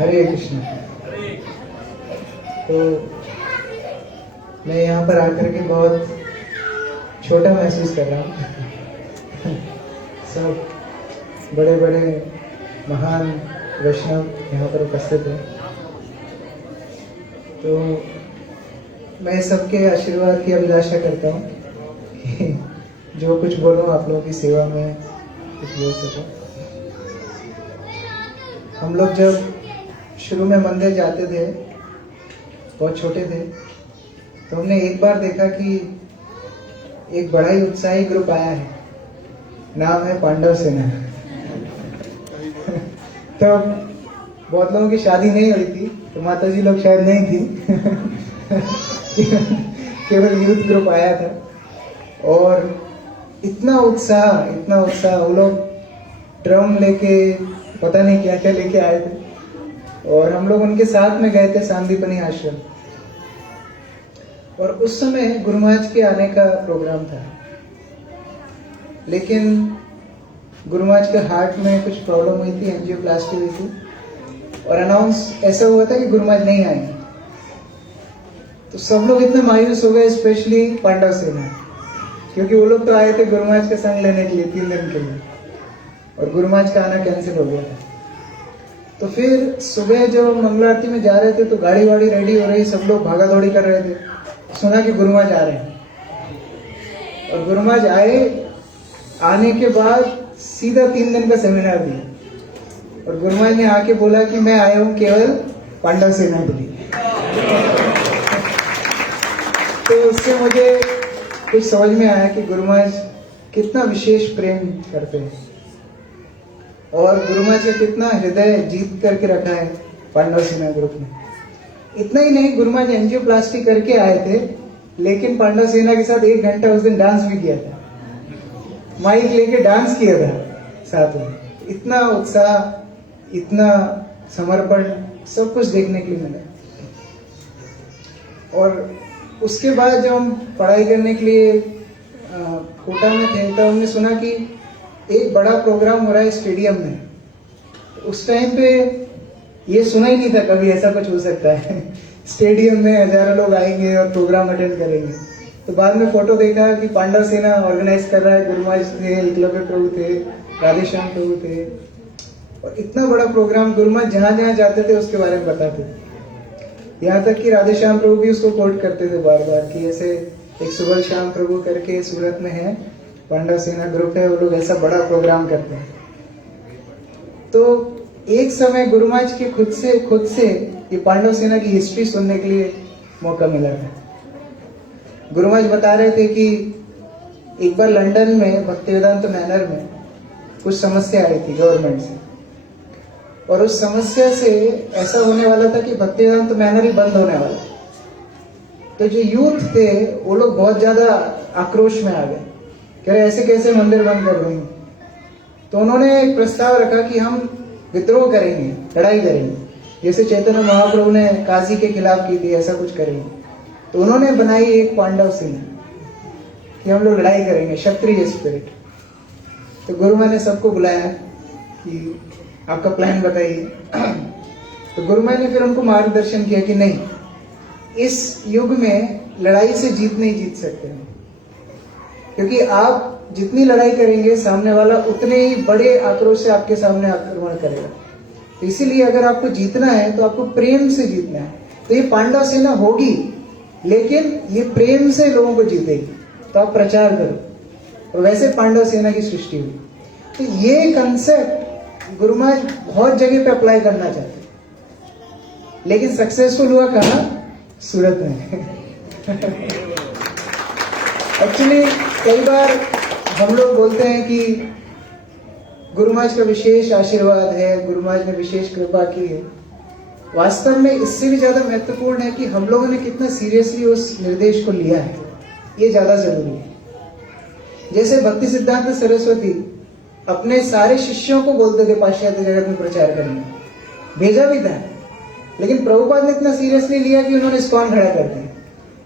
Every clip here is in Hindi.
हरे कृष्ण। तो मैं यहाँ पर आकर के बहुत छोटा महसूस कर रहा हूँ। सब बड़े बड़े महान वैष्णव यहाँ पर उपस्थित हैं, तो मैं सबके आशीर्वाद की अभिलाषा करता हूँ कि जो कुछ बोलूँ आप लोगों की सेवा में कुछ बोल सकूँ। हम लोग जब शुरू में मंदिर जाते थे, बहुत छोटे थे, तो हमने एक बार देखा कि एक बड़ा ही उत्साही ग्रुप आया है, नाम है पांडव सेना। तो बहुत लोगों की शादी नहीं हुई थी, तो माता जी लोग शायद नहीं थी। केवल यूथ ग्रुप आया था और इतना उत्साह, वो लोग ड्रम लेके पता नहीं क्या क्या लेके आए थे और हम लोग उनके साथ में गए थे सांदीपनी आश्रम। और उस समय गुरु महाराज के आने का प्रोग्राम था, लेकिन गुरु महाराज के हार्ट में कुछ प्रॉब्लम हुई थी, एंजियोप्लास्टी हुई थी और अनाउंस ऐसा हुआ था कि गुरु महाराज नहीं आएंगे। तो सब लोग इतने मायूस हो गए, स्पेशली पांडव सेना, क्योंकि वो लोग तो आए थे गुरु महाराज का संग लेने के लिए 3 दिन के लिए, और गुरु महाराज का आना कैंसिल हो गया था। तो फिर सुबह जब मंगल आरती में जा रहे थे तो गाड़ी वाड़ी रेडी हो रही, सब लोग भागा दौड़ी कर रहे थे, सुना कि गुरु महाराज आ रहे हैं। और गुरु महाराज आने के बाद सीधा 3 दिन का सेमिनार दिया और गुरु महाराज ने आके बोला कि मैं आया हूं केवल पांडव सेना के लिए। तो उससे मुझे कुछ समझ में आया कि गुरु महाराज कितना विशेष प्रेम करते हैं और गुरु महाराज का कितना हृदय जीत करके रखा है पांडव सेना ग्रुप ने। इतना ही नहीं, गुरु महाराज एंजियोप्लास्टी करके आए थे, लेकिन पांडव सेना के साथ 1 घंटा उस दिन डांस भी किया था, माइक लेके डांस किया था साथ में। इतना उत्साह, इतना समर्पण, सब कुछ देखने के लिए मिला। और उसके बाद जब हम पढ़ाई करने के लिए कोटा में थे, तब हमने सुना कि एक बड़ा प्रोग्राम हो रहा है स्टेडियम में। तो उस टाइम पे ये सुना ही नहीं था कभी ऐसा कुछ हो सकता है। स्टेडियम में हजारों लोग आएंगे और प्रोग्राम अटेंड करेंगे। तो बाद में फोटो देखा कि पांडव सेना ऑर्गेनाइज कर रहा है, गुरु महाराज थे, एकलव्य प्रभु थे, राधेश्याम प्रभु थे, और इतना बड़ा प्रोग्राम गुरु महाराज जहां जहां जाते थे उसके बारे में बताते थे। यहाँ तक कि राधेश्याम प्रभु भी उसको कोट करते थे बार बार कि ऐसे एक सुबल श्याम प्रभु करके सूरत में है, पांडव सेना ग्रुप है, वो लोग ऐसा बड़ा प्रोग्राम करते हैं। तो एक समय गुरु महाराज के खुद से ये पांडव सेना की हिस्ट्री सुनने के लिए मौका मिला था। गुरु महाराज बता रहे थे कि एक बार लंदन में भक्तिवेदांत मैनर में कुछ समस्या आई थी गवर्नमेंट से, और उस समस्या से ऐसा होने वाला था कि भक्तिवेदांत मैनर ही बंद होने वाला। तो जो यूथ थे वो लोग बहुत ज्यादा आक्रोश में आ गए, कह रहे ऐसे कैसे मंदिर बंद कर देंगे। तो उन्होंने एक प्रस्ताव रखा कि हम विद्रोह करेंगे, लड़ाई करेंगे, जैसे चैतन्य महाप्रभु ने काशी के खिलाफ की थी, ऐसा कुछ करेंगे। तो उन्होंने बनाई एक पांडव सेना कि हम लोग लड़ाई करेंगे, क्षत्रिय स्पिरिट। तो गुरु महाराज ने सबको बुलाया कि आपका प्लान बताइए। तो गुरु महाराज ने फिर उनको मार्गदर्शन किया कि नहीं, इस युग में लड़ाई से जीत नहीं जीत सकते हैं, क्योंकि आप जितनी लड़ाई करेंगे सामने वाला उतने ही बड़े आक्रोश से आपके सामने आक्रमण करेगा। तो इसीलिए अगर आपको जीतना है तो आपको प्रेम से जीतना है। तो ये पांडव सेना होगी, लेकिन ये प्रेम से लोगों को जीतेगी। तो आप प्रचार करो, और वैसे पांडव सेना की सृष्टि हुई। तो ये कंसेप्ट गुरु महाराज बहुत जगह पे अप्लाई करना चाहते, लेकिन सक्सेसफुल हुआ कहाँ? सूरत में। एक्चुअली कई बार हम लोग बोलते हैं कि गुरु महाराज का विशेष आशीर्वाद है, गुरु महाराज ने विशेष कृपा की है। वास्तव में इससे भी ज्यादा महत्वपूर्ण है कि हम लोगों ने कितना सीरियसली उस निर्देश को लिया है, ये ज्यादा जरूरी है। जैसे भक्ति सिद्धांत सरस्वती अपने सारे शिष्यों को बोलते थे पाश्चात्य जगत में प्रचार करने, भेजा भी था, लेकिन प्रभुपाद ने इतना सीरियसली लिया कि उन्होंने इस्कॉन खड़ा कर दिया।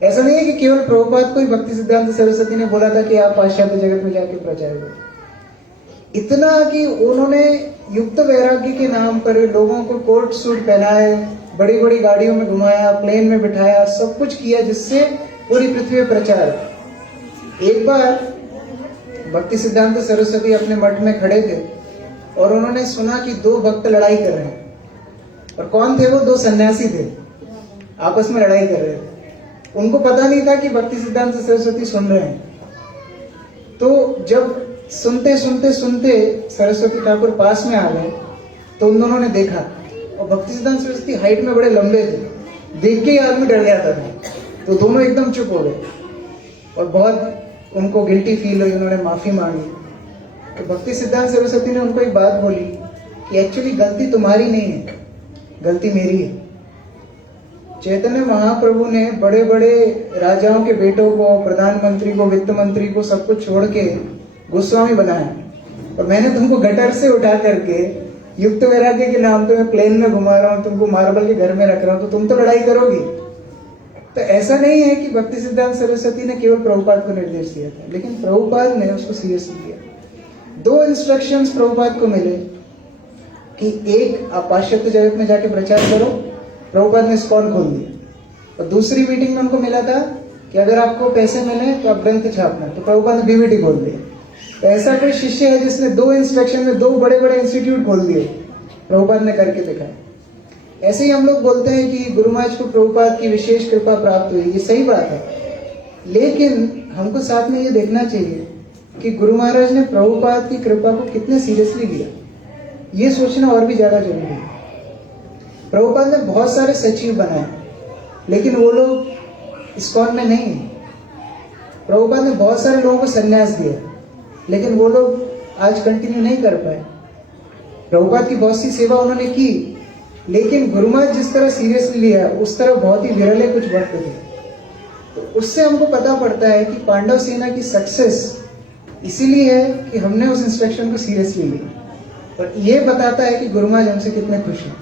ऐसा नहीं है कि केवल प्रभुपाद को ही भक्ति सिद्धांत सरस्वती ने बोला था कि आप पाश्चात्य जगत में जाके प्रचार करो। इतना कि उन्होंने युक्त वैराग्य के नाम पर लोगों को कोट सूट पहनाए, बड़ी बड़ी गाड़ियों में घुमाया, प्लेन में बिठाया, सब कुछ किया जिससे पूरी पृथ्वी में प्रचार। एक बार भक्ति सिद्धांत सरस्वती अपने मठ में खड़े थे और उन्होंने सुना कि दो भक्त लड़ाई कर रहे हैं। और कौन थे वो? दो सन्यासी थे, आपस में लड़ाई कर रहे थे। उनको पता नहीं था कि भक्ति सिद्धांत सरस्वती सुन रहे हैं। तो जब सुनते सुनते सुनते सरस्वती ठाकुर पास में आ गए तो उन दोनों ने देखा, और भक्ति सिद्धांत सरस्वती हाइट में बड़े लंबे थे, देख के ही आदमी डर जाता था। तो दोनों एकदम चुप हो गए और बहुत उनको गिल्टी फील हुई, उन्होंने माफी मांगी। तो भक्ति सिद्धांत सरस्वती ने उनको एक बात बोली कि एक्चुअली गलती तुम्हारी नहीं है, गलती मेरी है। चैतन्य महाप्रभु ने बड़े बड़े राजाओं के बेटों को, प्रधानमंत्री को, वित्त मंत्री को, सब कुछ छोड़ के गोस्वामी बनाया, और मैंने तुमको गटर से उठा करके युक्त वैराग्य के नाम पे मैं प्लेन में घुमा रहा हूँ, तुमको मार्बल के घर में रख रहा हूँ, तो तुम तो लड़ाई करोगी। तो ऐसा नहीं है कि भक्ति सिद्धांत सरस्वती ने केवल प्रभुपाद को निर्देश दिया था, लेकिन प्रभुपाद ने उसको सीरियसली लिया। दो इंस्ट्रक्शंस प्रभुपाद को मिले कि एक, आप पाश्चात्य जगत में जाके प्रचार करो, प्रभुपाद ने स्कॉल खोल दिया। और दूसरी मीटिंग में उनको मिला था कि अगर आपको पैसे मिले तो आप ग्रंथ छापना, तो प्रभुपाद ने बीवीटी खोल दिया। तो ऐसा कोई शिष्य है जिसने दो इंस्ट्रक्शन में दो बड़े बड़े इंस्टीट्यूट खोल दिए, प्रभुपाद ने करके दिखाया। ऐसे ही हम लोग बोलते हैं कि गुरु महाराज को प्रभुपाद की विशेष कृपा प्राप्त हुई, ये सही बात है, लेकिन हमको साथ में ये देखना चाहिए कि गुरु महाराज ने प्रभुपाद की कृपा को कितने सीरियसली लिया, ये सोचना और भी ज्यादा जरूरी है। प्रभुपाद ने बहुत सारे सचिव बनाए, लेकिन वो लोग इस्कॉन में नहीं है। प्रभुपाद ने बहुत सारे लोगों को संन्यास दिया, लेकिन वो लोग आज कंटिन्यू नहीं कर पाए। प्रभुपाद की बहुत सी सेवा उन्होंने की, लेकिन गुरु महाराज जिस तरह सीरियसली लिया, उस तरह बहुत ही विरले कुछ भक्त थे। तो उससे हमको पता पड़ता है कि पांडव सेना की सक्सेस इसीलिए है कि हमने उस इंस्ट्रक्शन को सीरियसली लिया, और ये बताता है कि गुरु महाराज हमसे कितने खुश हैं।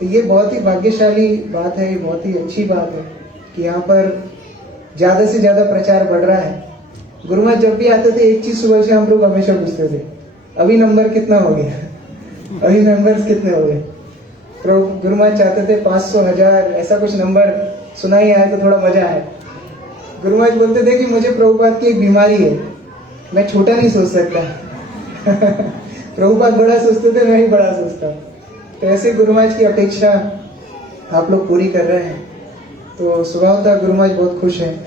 तो ये बहुत ही भाग्यशाली बात है, ये बहुत ही अच्छी बात है कि यहाँ पर ज्यादा से ज्यादा प्रचार बढ़ रहा है। गुरु महाराज जब भी आते थे एक चीज सुबह से हम लोग हमेशा पूछते थे, अभी नंबर कितना हो गया, अभी मेंबर्स कितने हो गए। तो गुरु महाराज चाहते थे 500, 1000 ऐसा कुछ नंबर सुनाई आए तो थोड़ा मजा आए। गुरु महाराज बोलते थे कि मुझे प्रभुपाद की एक बीमारी है, मैं छोटा नहीं सोच सकता प्रभुपाद बड़ा सोचते थे, मैं ही बड़ा सोचता। तो ऐसे गुरु महाराज की अपेक्षा आप लोग पूरी कर रहे हैं, तो स्वभावतः गुरु महाराज बहुत खुश हैं।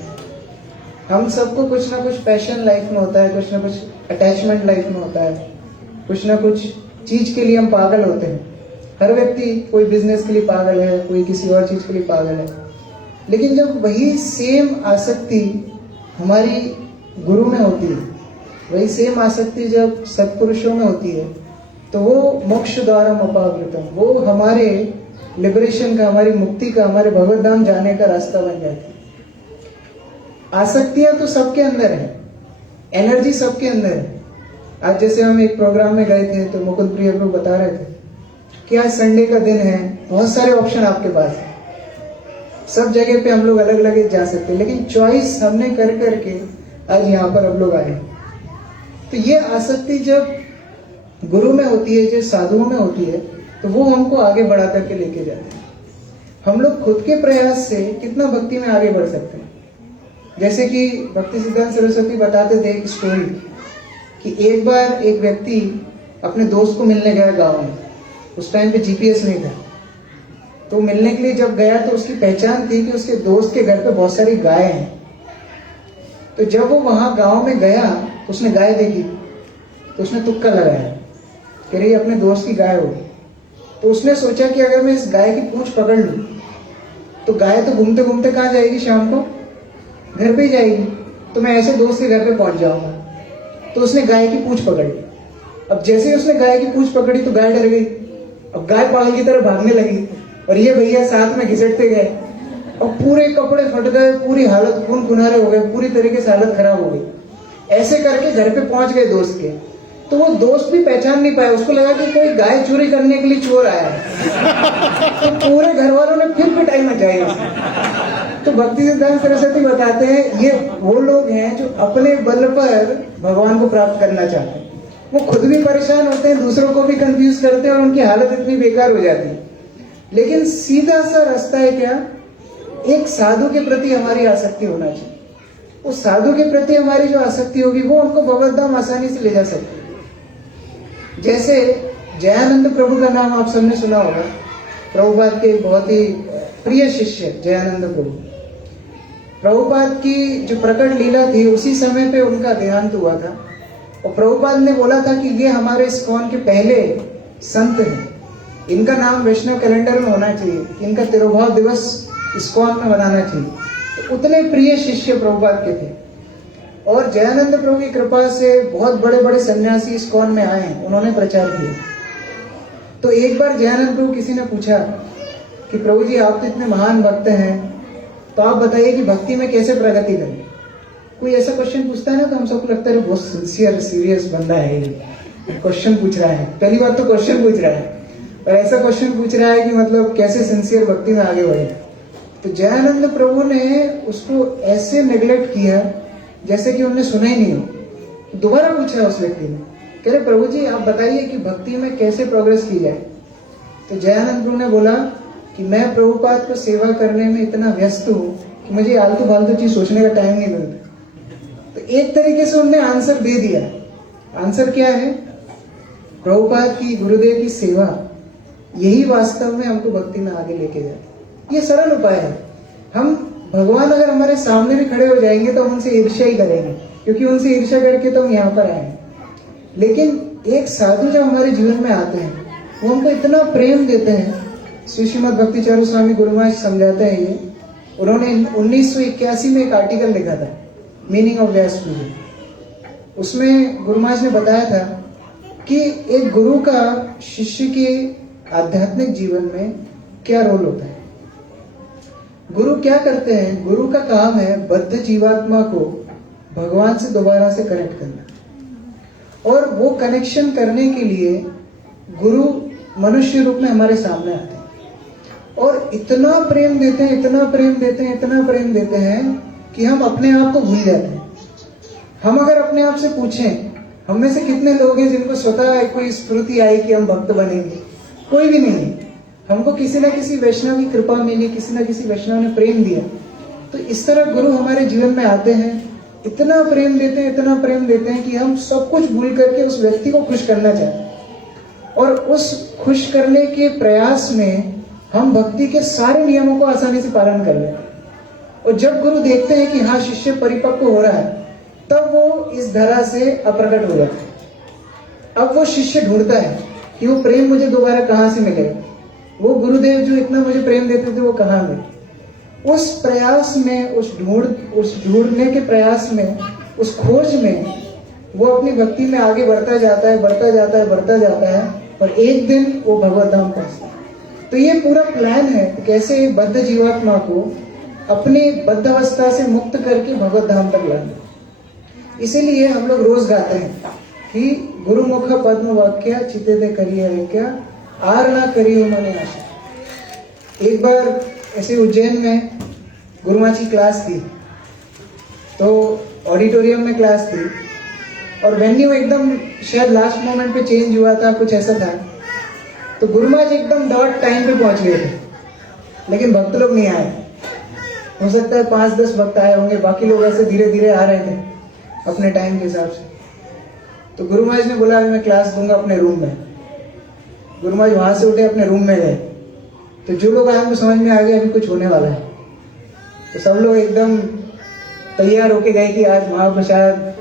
हम सबको कुछ ना कुछ पैशन लाइफ में होता है, कुछ ना कुछ अटैचमेंट लाइफ में होता है, कुछ ना कुछ चीज के लिए हम पागल होते हैं। हर व्यक्ति कोई बिजनेस के लिए पागल है, कोई किसी और चीज के लिए पागल है, लेकिन जब वही सेम आसक्ति हमारी गुरु में होती है, वही सेम आसक्ति जब सत्पुरुषों में होती है, तो वो मोक्ष द्वारम अपावृतम, वो हमारे लिबरेशन का, हमारी मुक्ति का, हमारे भगवत धाम जाने का रास्ता बन जाती है। आसक्तियां तो सबके अंदर है, एनर्जी सबके अंदर है। आज जैसे हम एक प्रोग्राम में गए थे तो मुकुंद प्रिय लोग बता रहे थे कि आज संडे का दिन है, बहुत सारे ऑप्शन आपके पास है, सब जगह पे हम लोग अलग अलग जा सकते हैं, लेकिन चॉइस हमने कर करके आज यहाँ पर हम लोग आए। तो ये आसक्ति जब गुरु में होती है, जो साधुओं में होती है, तो वो हमको आगे बढ़ा करके लेके जाते हैं। हम लोग खुद के प्रयास से कितना भक्ति में आगे बढ़ सकते हैं। जैसे कि भक्ति सिद्धांत सरस्वती बताते थे एक स्टोरी कि एक बार एक व्यक्ति अपने दोस्त को मिलने गया गांव में। उस टाइम पे जीपीएस नहीं था, तो मिलने के लिए जब गया तो उसकी पहचान थी कि उसके दोस्त के घर पे बहुत सारी गाय हैं। तो जब वो वहां गांव में गया तो उसने गाय देखी, तो उसने तुक्का लगाया कि अरे अपने दोस्त की गाय होगी। तो उसने सोचा कि अगर मैं इस गाय की पूंछ पकड़ लूं तो गाय तो घूमते घूमते कहाँ जाएगी, शाम को घर पे ही जाएगी, तो मैं ऐसे दोस्त के घर पे पहुंच जाऊंगा। तो उसने गाय की पूंछ पकड़ ली। अब जैसे ही उसने गाय की पूंछ पकड़ी तो गाय डर गई। अब गाय पागल की तरह भागने लगी और ये भैया साथ में घिसटते गए और पूरे कपड़े फट गए, पूरी हालत खून खुनारे हो गए, पूरी तरीके से हालत खराब हो गई। ऐसे करके घर पे पहुंच गए दोस्त के। तो वो दोस्त भी पहचान नहीं पाया, उसको लगा कि कोई गाय चोरी करने के लिए चोर आया है। तो पूरे घर वालों ने फिर पिटाई मचाई उसकी। तो भक्ति सिद्धांत सरस्वती बताते हैं ये वो लोग हैं जो अपने बल पर भगवान को प्राप्त करना चाहते हैं। वो खुद भी परेशान होते हैं, दूसरों को भी कंफ्यूज करते हैं और उनकी हालत इतनी बेकार हो जाती है। लेकिन सीधा सा रास्ता है क्या, एक साधु के प्रति हमारी आसक्ति होना चाहिए। उस साधु के प्रति हमारी जो आसक्ति होगी वो हमको भगवत धाम आसानी से ले जा सकती है। जैसे जयानंद प्रभु का नाम आप सबने सुना होगा, प्रभुपाद के बहुत ही प्रिय शिष्य जयानंद प्रभु। प्रभुपाद की जो प्रकट लीला थी उसी समय पे उनका देहांत हुआ था और प्रभुपाद ने बोला था कि ये हमारे इस्कॉन के पहले संत हैं, इनका नाम वैष्णव कैलेंडर में होना चाहिए, इनका तिरुभाव दिवस इस्कॉन में मनाना चाहिए। तो उतने प्रिय शिष्य प्रभुपाद के थे और जयानंद प्रभु की कृपा से बहुत बड़े बड़े सन्यासी इस्कॉन में आए, उन्होंने प्रचार किया। तो एक बार जयानंद प्रभु किसी ने पूछा कि प्रभु जी आप तो इतने महान भक्त हैं, तो आप बताइए कि भक्ति में कैसे प्रगति करें। कोई ऐसा क्वेश्चन पूछता है ना तो हम सबको लगता है बहुत सिंसियर सीरियस बंदा है, ये क्वेश्चन पूछ रहा है। पहली बात तो क्वेश्चन पूछ रहा है और ऐसा क्वेश्चन पूछ रहा है कि मतलब कैसे सिंसियर भक्ति में आगे बढ़े। तो जयानंद प्रभु ने उसको ऐसे नेग्लेक्ट किया जैसे कि उन्हें सुना ही नहीं हो। दोबारा पूछा उस व्यक्ति ने, कह रहे प्रभु जी आप बताइए कि भक्ति में कैसे प्रोग्रेस की जाए। तो जयानंद प्रभु ने बोला कि मैं प्रभुपाद को सेवा करने में इतना व्यस्त हूँ कि मुझे आलतू फालतू चीज सोचने का टाइम नहीं मिलता। तो एक तरीके से उन्होंने आंसर दे दिया। आंसर क्या है, प्रभुपाद की गुरुदेव की सेवा यही वास्तव में हमको भक्ति में आगे लेके जाती। ये सरल उपाय है। हम भगवान अगर हमारे सामने भी खड़े हो जाएंगे तो हम उनसे ईर्ष्या ही करेंगे, क्योंकि उनसे ईर्ष्या करके तो हम यहाँ पर आए। लेकिन एक साधु जब हमारे जीवन में आते हैं वो हमको इतना प्रेम देते हैं। श्री श्रीमद भक्ति चारू स्वामी गुरु महाराज समझाते हैं ये, उन्होंने 1981 में एक आर्टिकल लिखा था मीनिंग ऑफ व्यास पूजन। उसमें गुरु महाराज ने बताया था कि एक गुरु का शिष्य के आध्यात्मिक जीवन में क्या रोल होता है। गुरु क्या करते हैं, गुरु का काम है बद्ध जीवात्मा को भगवान से दोबारा से कनेक्ट करना। और वो कनेक्शन करने के लिए गुरु मनुष्य रूप में हमारे सामने आते हैं और इतना प्रेम देते हैं, इतना प्रेम देते हैं, इतना प्रेम देते हैं कि हम अपने आप को भूल जाते हैं। हम अगर अपने आप से पूछें, हम में से कितने लोग हैं जिनको स्वतः कोई स्फूर्ति आई कि हम भक्त बनेंगे? कोई भी नहीं। हमको किसी न किसी वैष्णव की कृपा मिली, किसी न किसी वैष्णव ने प्रेम दिया। तो इस तरह गुरु हमारे जीवन में आते हैं, इतना प्रेम देते हैं, इतना प्रेम देते हैं कि हम सब कुछ भूल करके उस व्यक्ति को खुश करना चाहते हैं। और उस खुश करने के प्रयास में हम भक्ति के सारे नियमों को आसानी से पालन कर लेते हैं। और जब गुरु देखते हैं कि हाँ शिष्य परिपक्व हो रहा है, तब वो इस धरा से अप्रकट हो जाता है। अब वो शिष्य ढूंढता है कि वो प्रेम मुझे दोबारा कहाँ से मिलेगा, वो गुरुदेव जो इतना मुझे प्रेम देते थे वो कहाँ मिले। उस प्रयास में, उस ढूंढने के प्रयास में, उस खोज में वो अपनी भक्ति में आगे बढ़ता जाता है, बढ़ता जाता है, बढ़ता जाता है और एक दिन वो भगवत धाम पहुंचता है। तो ये पूरा प्लान है कि कैसे एक बद्ध जीवात्मा को अपनी बद्ध अवस्था से मुक्त करके भगवत धाम तक लाना। इसीलिए हम लोग रोज गाते हैं कि गुरुमुख पद्म वाक्य चिते दे करिए क्या आर ना करियो मने आशा। एक बार ऐसे उज्जैन में गुरु महाराज की क्लास थी, तो ऑडिटोरियम में क्लास थी और वेन्यू एकदम शायद लास्ट मोमेंट पे चेंज हुआ था, कुछ ऐसा था। तो गुरु महाराज एकदम डॉट टाइम पे पहुंच गए थे, लेकिन भक्त लोग नहीं आए। हो सकता है 5-10 भक्त आए होंगे, बाकी लोग ऐसे धीरे धीरे आ रहे थे अपने टाइम के हिसाब से। तो गुरु महाराज ने बोला मैं क्लास दूंगा अपने रूम में। गुरु महाराज वहां से उठे, अपने रूम में गए। तो जो लोग आए उनको समझ में आ गया अभी कुछ होने वाला है। तो सब लोग एकदम तैयार होके गए कि आज महाप्रसाद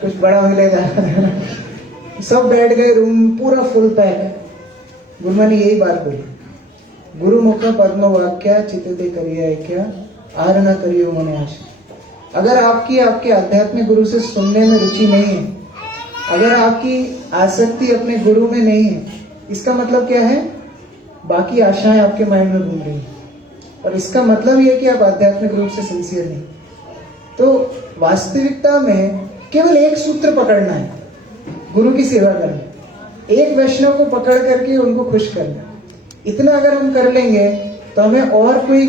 कुछ बड़ा मिलेगा। सब बैठ गए, रूम पूरा फुल पैक। गुरु महाराज ने यही बात बोली, गुरु मुख पद्म वाक्य चित्त दे करिए क्या आर न करियो मने आशा। अगर आपके आध्यात्मिक गुरु से सुनने में रुचि नहीं है, अगर आपकी आसक्ति अपने गुरु में नहीं है, इसका मतलब क्या है, बाकी आशाएं आपके माइंड में घूम रही हैं और इसका मतलब ये है कि आप आध्यात्मिक रूप से सिंसियर नहीं। तो वास्तविकता में केवल एक सूत्र पकड़ना है, गुरु की सेवा करना, एक वैष्णव को पकड़ करके उनको खुश करना। इतना अगर हम कर लेंगे तो हमें और कोई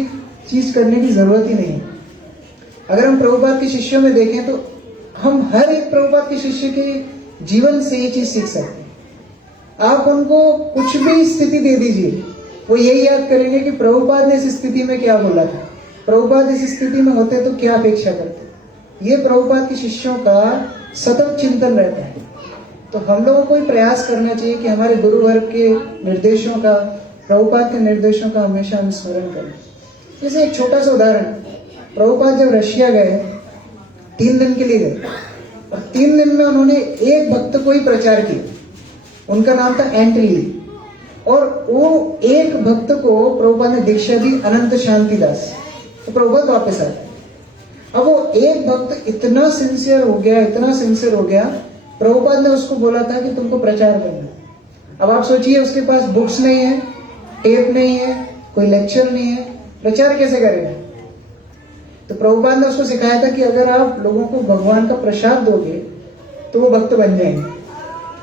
चीज करने की जरूरत ही नहीं है। अगर हम प्रभुपाद के शिष्यों में देखें तो हम हर एक प्रभुपाद के शिष्य की जीवन से ये चीज सीख सकते हैं। आप उनको कुछ भी स्थिति दे दीजिए, वो यही याद करेंगे कि प्रभुपाद ने इस स्थिति में क्या बोला था, प्रभुपाद इस स्थिति में होते तो क्या अपेक्षा करते। ये प्रभुपाद के शिष्यों का सतत चिंतन रहता है। तो हम लोगों को ही प्रयास करना चाहिए कि हमारे गुरु वर्ग के निर्देशों का, प्रभुपाद के निर्देशों का हमेशा हम स्मरण करें। जैसे एक छोटा सा उदाहरण, प्रभुपाद जब रशिया गए 3 दिन के लिए गए, और 3 दिन में उन्होंने एक भक्त को ही प्रचार किया, उनका नाम था एंटली, और वो एक भक्त को प्रभुपाद ने दीक्षा दी, अनंत शांति दास। तो प्रभुपाद वापस आए। अब वो एक भक्त इतना सिंसियर हो गया, इतना सिंसियर हो गया, प्रभुपाद ने उसको बोला था कि तुमको प्रचार करना। अब आप सोचिए, उसके पास बुक्स नहीं है, टेप नहीं है, कोई लेक्चर नहीं है, प्रचार कैसे करेगा। तो प्रभुपाद ने उसको सिखाया था कि अगर आप लोगों को भगवान का प्रसाद दोगे तो वो भक्त बन जाएंगे।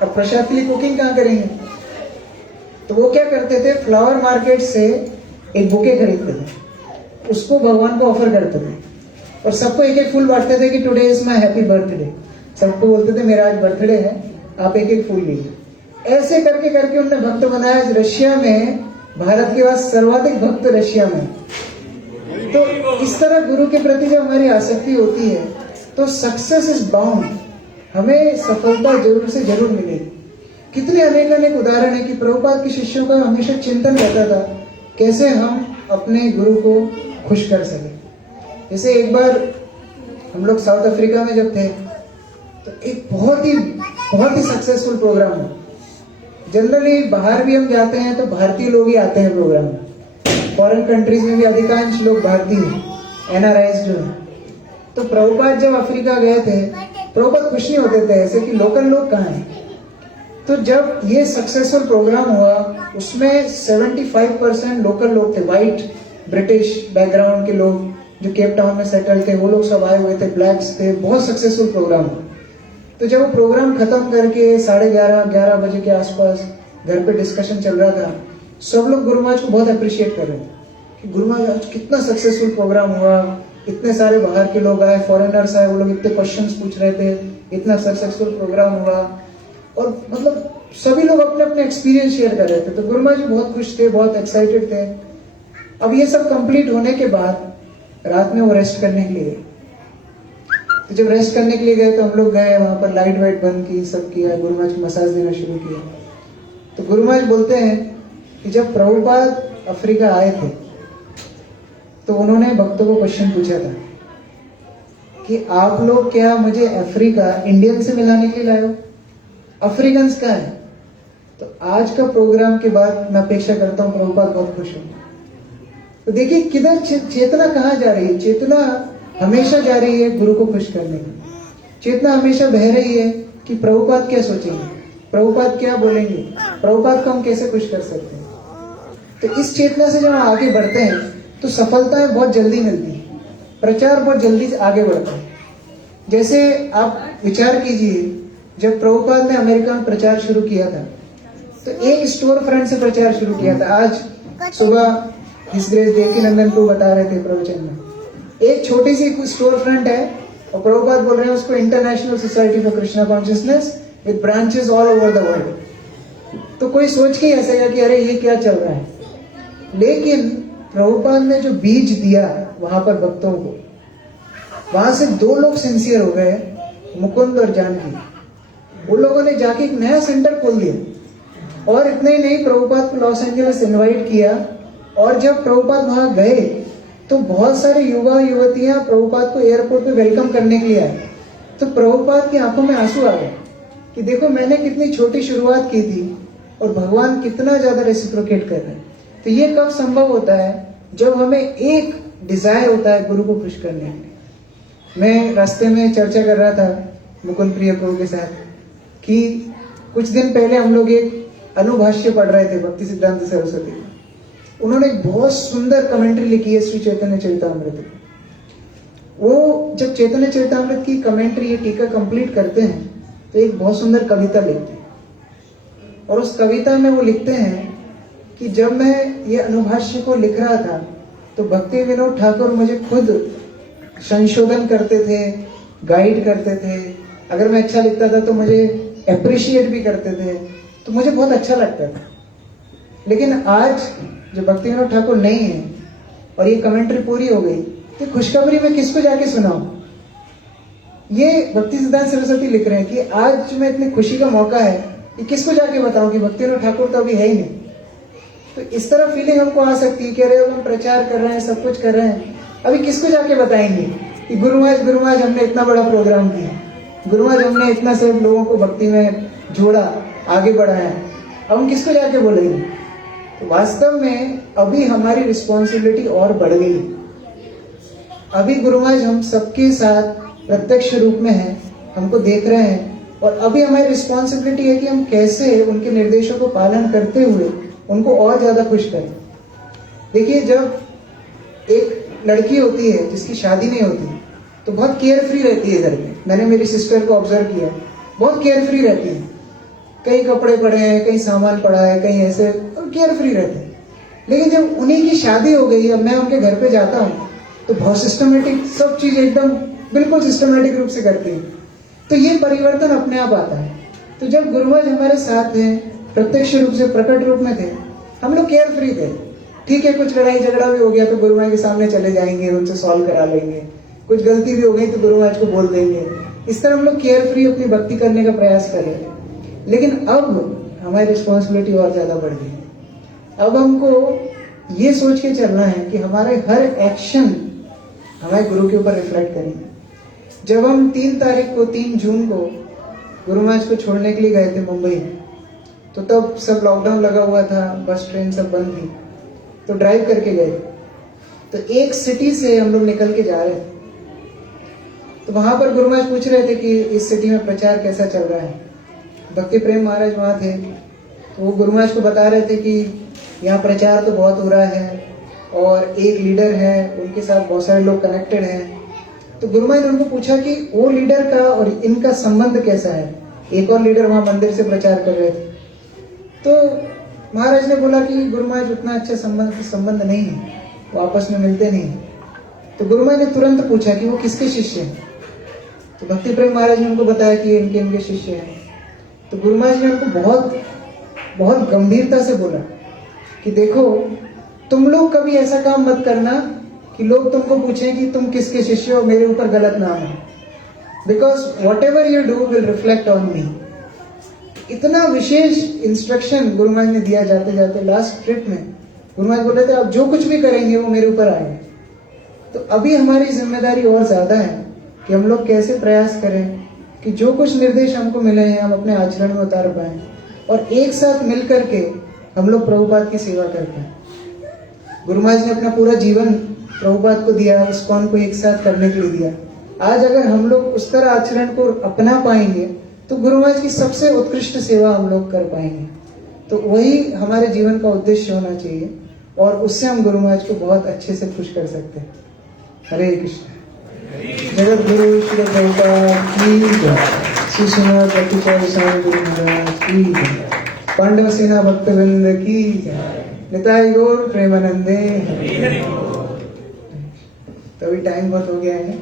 अब प्रसाद के लिए कुकिंग कहाँ करेंगे, तो वो क्या करते थे, फ्लावर मार्केट से एक बुके खरीदते थे, उसको भगवान को ऑफर करते थे, और सबको एक एक फूल बांटते थे कि today is my happy birthday. सबको बोलते थे मेरा आज बर्थडे है, आप एक एक फूल लीजिए। ऐसे करके करके उन्होंने भक्त बनाया। रशिया में भारत के बाद सर्वाधिक भक्त रशिया में। तो इस तरह गुरु के प्रति जब हमारी आसक्ति होती है तो सक्सेस इज बाउंड, हमें सफलता जरूर से जरूर मिलेगी। कितने अनेक उदाहरण है कि प्रभुपाद के शिष्यों का हमेशा चिंतन रहता था कैसे हम अपने गुरु को खुश कर सके। जैसे एक बार हम लोग साउथ अफ्रीका में जब थे तो एक बहुत ही सक्सेसफुल प्रोग्राम है। जनरली बाहर भी हम जाते हैं तो भारतीय लोग ही आते हैं प्रोग्राम में, फॉरेन कंट्रीज में भी अधिकांश लोग भारतीय हैं, एनआरआईज जो है। तो प्रभुपाद जब अफ्रीका गए थे, प्रभुपाद खुश नहीं होते थे ऐसे कि लोकल लोग कहाँ हैं। तो जब ये सक्सेसफुल प्रोग्राम हुआ उसमें 75% लोकल लोग थे, वाइट ब्रिटिश बैकग्राउंड के लोग जो केप टाउन में सेटल थे, वो लोग सब आए हुए थे, ब्लैक्स थे। बहुत सक्सेसफुल प्रोग्राम हुआ। तो जब वो प्रोग्राम खत्म करके 11:30 बजे के आसपास घर पे डिस्कशन चल रहा था, सब लोग गुरु महाराज को बहुत अप्रिशिएट कर रहे थे कि गुरु महाराज आज कितना सक्सेसफुल प्रोग्राम हुआ, इतने सारे बाहर के लोग आए, फॉरेनर्स आए, वो लोग इतने क्वेश्चंस पूछ रहे थे, इतना सक्सेसफुल प्रोग्राम हुआ, और मतलब सभी लोग अपने अपने एक्सपीरियंस शेयर कर रहे थे। तो गुरु महाराज जी बहुत खुश थे, बहुत एक्साइटेड थे। अब ये सब कंप्लीट होने के बाद रात में वो रेस्ट करने के लिए गए। तो जब रेस्ट करने के लिए गए तो हम लोग गए, वहां पर लाइट वाइट बंद की, सब किया, गुरु महाराज को मसाज देना शुरू किया। तो गुरु महाराज बोलते हैं कि जब प्रभुपाद अफ्रीका आए थे तो उन्होंने भक्तों को क्वेश्चन पूछा था कि आप लोग क्या मुझे अफ्रीका इंडियन से मिलाने के लिए लाए हो, अफ्रीकन्स कहाँ है। तो आज का प्रोग्राम के बाद मैं अपेक्षा करता हूँ प्रभुपाद बहुत खुश होंगे। तो देखिए किधर चेतना कहाँ जा रही है। चेतना हमेशा जा रही है गुरु को खुश करने की। चेतना हमेशा बह रही है कि प्रभुपाद क्या सोचेंगे, प्रभुपाद क्या बोलेंगे, प्रभुपाद को हम कैसे खुश कर सकते हैं। तो इस चेतना से जब हम आगे बढ़ते हैं तो सफलताएं बहुत जल्दी मिलती हैं, प्रचार बहुत जल्दी आगे बढ़ता है। जैसे आप विचार कीजिए, जब प्रभुपाद ने अमेरिका में प्रचार शुरू किया था तो एक स्टोर फ्रंट से प्रचार शुरू किया था। आज सुबह हिज ग्रेस देवकीनंदन को बता रहे थे प्रवचन में, एक छोटी सी स्टोर फ्रंट है और प्रभुपाद बोल रहे हैं उसको international society for Krishna consciousness with branches all over the world. तो कोई सोच के ही हंसेगा कि अरे ये क्या चल रहा है। लेकिन प्रभुपाद ने जो बीज दिया वहां पर भक्तों को, वहां से 2 लोग सिंसियर हो गए, मुकुंद और जानकी। वो लोगों ने जाके एक नया सेंटर खोल दिया, और इतना ही नहीं, प्रभुपाद को लॉस एंजलिस इनवाइट किया। और जब प्रभुपाद वहां गए तो बहुत सारे युवा युवतियां प्रभुपाद को एयरपोर्ट पे वेलकम करने के लिए आए। तो प्रभुपाद की आंखों में आंसू आ गए कि देखो मैंने कितनी छोटी शुरुआत की थी और भगवान कितना ज्यादा रेसिप्रोकेट कर रहे हैं। तो ये कब संभव होता है, जब हमें एक डिजायर होता है गुरु को खुश करने के लिए। मैं रास्ते में चर्चा कर रहा था मुकुंद प्रिय प्रभु के साथ कि कुछ दिन पहले हम लोग एक अनुभाष्य पढ़ रहे थे भक्ति सिद्धांत सरस्वती का। उन्होंने एक बहुत सुंदर कमेंट्री लिखी है श्री चैतन्य चरितामृत की। वो जब चैतन्य चरितामृत की कमेंट्री ये टीका कंप्लीट करते हैं तो एक बहुत सुंदर कविता लिखते हैं, और उस कविता में वो लिखते हैं कि जब मैं ये अनुभाष्य को लिख रहा था तो भक्ति विनोद ठाकुर मुझे खुद संशोधन करते थे, गाइड करते थे। अगर मैं अच्छा लिखता था तो मुझे अप्रिशिएट भी करते थे, तो मुझे बहुत अच्छा लगता था। लेकिन आज जो भक्ति विनोद ठाकुर नहीं है और ये कमेंट्री पूरी हो गई, तो खुशखबरी मैं किसको जाके सुनाऊं? ये भक्ति सिद्धांत सरस्वती लिख रहे हैं कि आज मैं इतनी खुशी का मौका है, ये किसको जाके बताऊं कि भक्ति विनोद ठाकुर तो अभी है ही नहीं। तो इस तरह फीलिंग हमको आ सकती है कि अरे अब हम प्रचार कर रहे हैं, सब कुछ कर रहे हैं, अभी किसको जाके बताएंगे कि गुरुमाज हमने इतना बड़ा प्रोग्राम किया, गुरुमाज हमने इतना से लोगों को भक्ति में जोड़ा, आगे बढ़ाया, अब हम किसको जाके बोलेंगे? तो वास्तव में अभी हमारी रिस्पॉन्सिबिलिटी और बढ़ गई। अभी गुरुमाज हम सबके साथ प्रत्यक्ष रूप में है, हमको देख रहे हैं, और अभी हमारी रिस्पॉन्सिबिलिटी है कि हम कैसे उनके निर्देशों को पालन करते हुए उनको और ज्यादा खुश करें। देखिए, जब एक लड़की होती है जिसकी शादी नहीं होती तो बहुत केयर फ्री रहती है घर में। मैंने मेरी सिस्टर को ऑब्जर्व किया, बहुत केयर फ्री रहती है, कई कपड़े पड़े हैं, कहीं सामान पड़ा है, कहीं ऐसे, और केयर फ्री रहते हैं। लेकिन जब उन्हीं की शादी हो गई, अब मैं उनके घर पे जाता हूँ तो बहुत सिस्टमेटिक, सब चीज एकदम बिल्कुल सिस्टमेटिक रूप से करती है। तो ये परिवर्तन अपने आप आता है। तो जब गुरुमाज हमारे साथ हैं, प्रत्यक्ष रूप से, प्रकट रूप में थे, हम लोग केयर फ्री थे। ठीक है, कुछ लड़ाई झगड़ा भी हो गया तो गुरुमाज के सामने चले जाएंगे, उनसे सॉल्व करा लेंगे, कुछ गलती भी हो गई तो गुरुमाज को बोल देंगे। इस तरह हम लोग केयर फ्री अपनी भक्ति करने का प्रयास कर रहे हैं। लेकिन अब हमारी रिस्पॉन्सिबिलिटी और ज्यादा बढ़ गई है। अब हमको ये सोच के चलना है कि हमारे हर एक्शन हमारे गुरु के ऊपर रिफ्लेक्ट करेंगे। जब हम 3 जून को गुरुमाज को छोड़ने के लिए गए थे मुंबई, तो तब सब लॉकडाउन लगा हुआ था, बस ट्रेन सब बंद थी, तो ड्राइव करके गए। तो एक सिटी से हम लोग निकल के जा रहे थे, तो वहां पर गुरुमाज पूछ रहे थे कि इस सिटी में प्रचार कैसा चल रहा है। भक्ति प्रेम महाराज वहां थे, तो वो गुरुमाज को बता रहे थे कि यहाँ प्रचार तो बहुत हो रहा है और एक लीडर है, उनके साथ बहुत सारे लोग कनेक्टेड हैं। तो गुरुमाज ने उनको पूछा कि वो लीडर का और इनका संबंध कैसा है। एक और लीडर वहां मंदिर से प्रचार कर रहे थे। तो महाराज ने बोला कि गुरुमाज उतना अच्छा संबंध नहीं है, वो आपस में मिलते नहीं है। तो गुरुमाज ने तुरंत पूछा कि वो किसके शिष्य हैं। तो भक्ति प्रेम महाराज ने उनको बताया कि इनके शिष्य हैं। तो गुरुमाज ने उनको बहुत गंभीरता से बोला कि देखो, तुम लोग कभी ऐसा काम मत करना कि लोग तुमको पूछें कि तुम किसके शिष्य हो, मेरे ऊपर गलत नाम है, because what ever you do will reflect on me. इतना विशेष इंस्ट्रक्शन गुरुमाज ने दिया जाते जाते लास्ट ट्रिप में। गुरुमाज बोल रहे थे आप जो कुछ भी करेंगे वो मेरे ऊपर आएगा। तो अभी हमारी जिम्मेदारी और ज्यादा है कि हम लोग कैसे प्रयास करें कि जो कुछ निर्देश हमको मिले हैं हम अपने आचरण में उतार पाए, और एक साथ मिल करके हम लोग प्रभुपाद की सेवा कर पाए। गुरुमाज ने अपना पूरा जीवन प्रभुपाद को दिया, इस्कॉन को एक साथ करने के लिए दिया। आज अगर हम लोग उस तरह आचरण को अपना पाएंगे तो गुरुमाज की सबसे उत्कृष्ट सेवा हम लोग कर पाएंगे। तो वही हमारे जीवन का उद्देश्य होना चाहिए, और उससे हम गुरुमाज को बहुत अच्छे से खुश कर सकते हैं। हरे कृष्ण। जगत गुरु श्री प्रभुपाद की जय। श्री श्रीनाथ भक्तिचरण स्वामी गुरु महाराज की जय। पांडव सेना भक्तवृंद की जय। निताई गौर प्रेमानंदे। तो अभी टाइम बहुत हो गया है।